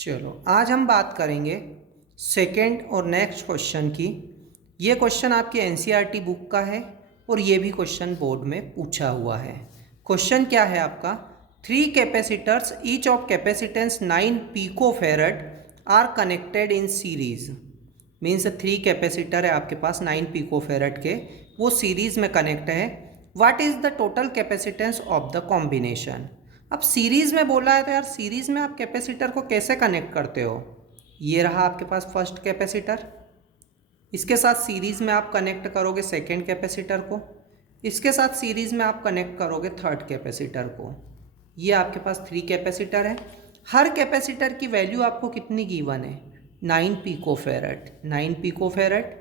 चलो आज हम बात करेंगे सेकंड और नेक्स्ट क्वेश्चन की। ये क्वेश्चन आपकी एनसीईआरटी बुक का है और ये भी क्वेश्चन बोर्ड में पूछा हुआ है। क्वेश्चन क्या है आपका, 3 capacitors each of capacitance 9 picofarad are connected in series. Means 3 capacitor है आपके पास 9 पिकोफैरड के, वो सीरीज में कनेक्ट है। What is the total capacitance of the combination. अब सीरीज में बोला है तो यार सीरीज में आप कैपेसिटर को कैसे कनेक्ट करते हो। ये रहा आपके पास फर्स्ट कैपेसिटर, इसके साथ सीरीज में आप कनेक्ट करोगे सेकेंड कैपेसिटर को, इसके साथ सीरीज में आप कनेक्ट करोगे थर्ड कैपेसिटर को। ये आपके पास 3 कैपेसिटर है। हर कैपेसिटर की वैल्यू आपको कितनी गिवन है, 9 picofarad, 9 picofarad,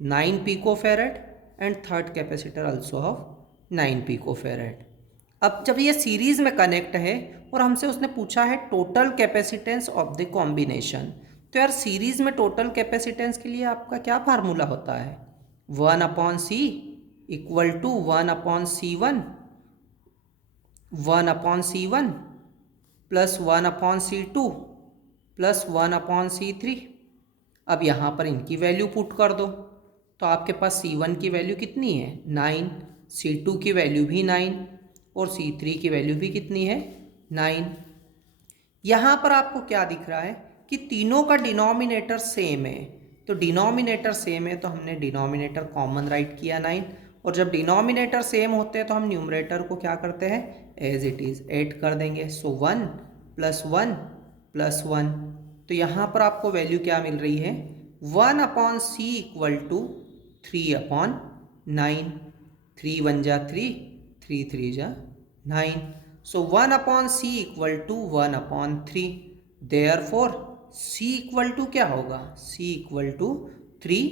9 picofarad and third capacitor also of 9 picofarad. अब जब ये सीरीज में कनेक्ट है और हमसे उसने पूछा है total capacitance of the combination, तो यार सीरीज में टोटल कैपेसिटेंस के लिए आपका क्या फार्मूला होता है, 1/C equal to 1/C1, 1/C1 plus 1/C2 plus 1/C3। अब यहाँ पर इनकी वैल्यू पुट कर दो तो आपके पास C1 की वैल्यू कितनी है 9, C2 की वैल्यू भी 9 और C3 की वैल्यू भी कितनी है 9। यहाँ पर आपको क्या दिख रहा है कि तीनों का डिनोमिनेटर सेम है, तो डिनोमिनेटर सेम है तो हमने डिनोमिनेटर कॉमन राइट किया 9, और जब डिनोमिनेटर सेम होते हैं तो हम न्यूमरेटर को क्या करते हैं एज इट इज़ ऐड कर देंगे। सो 1 प्लस 1 प्लस 1, तो यहाँ पर आपको वैल्यू क्या मिल रही है 1/C इक्वल टू 3/9, 3 1 जा 3, 3 3 जा 9। So 1/C equal to 1/3, therefore C equal to क्या होगा, C इक्वल टू 3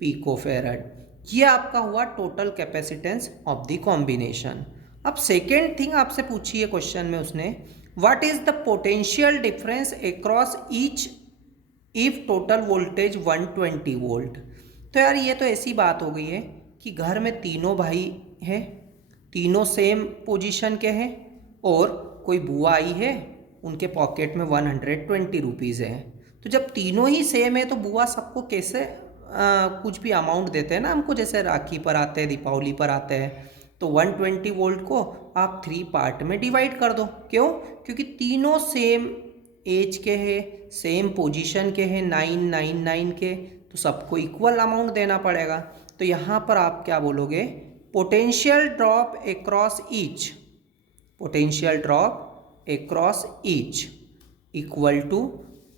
पिकोफैरड। ये आपका हुआ total capacitance of the combination. अब सेकेंड थिंग आपसे पूछी है क्वेश्चन में उसने, what is the potential difference across each if total voltage 120 volt. तो यार ये तो ऐसी बात हो गई है कि घर में तीनों भाई हैं, तीनों सेम पोजीशन के हैं और कोई बुआ आई है उनके पॉकेट में 120 रुपीज़ है। तो जब तीनों ही सेम है तो बुआ सबको कैसे कुछ भी अमाउंट देते हैं ना हमको, जैसे राखी पर आते हैं, दीपावली पर आते हैं, तो 120 वोल्ट को आप 3 पार्ट में डिवाइड कर दो। क्यों, क्योंकि तीनों सेम एज के हैं, सेम पोजीशन के हैं, 9 9 9 के, तो सबको इक्वल अमाउंट देना पड़ेगा। तो यहाँ पर आप क्या बोलोगे, potential drop across each, potential drop across each equal to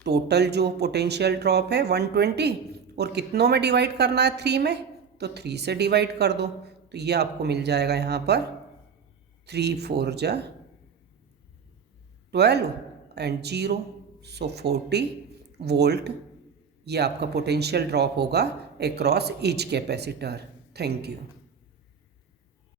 total जो पोटेंशियल ड्रॉप है 120 और कितनों में डिवाइड करना है 3 में, तो 3 से डिवाइड कर दो। तो ये आपको मिल जाएगा यहाँ पर 3 4 जा 12 एंड 0, सो 40 वोल्ट। ये आपका पोटेंशियल ड्रॉप होगा across each capacitor. Thank you.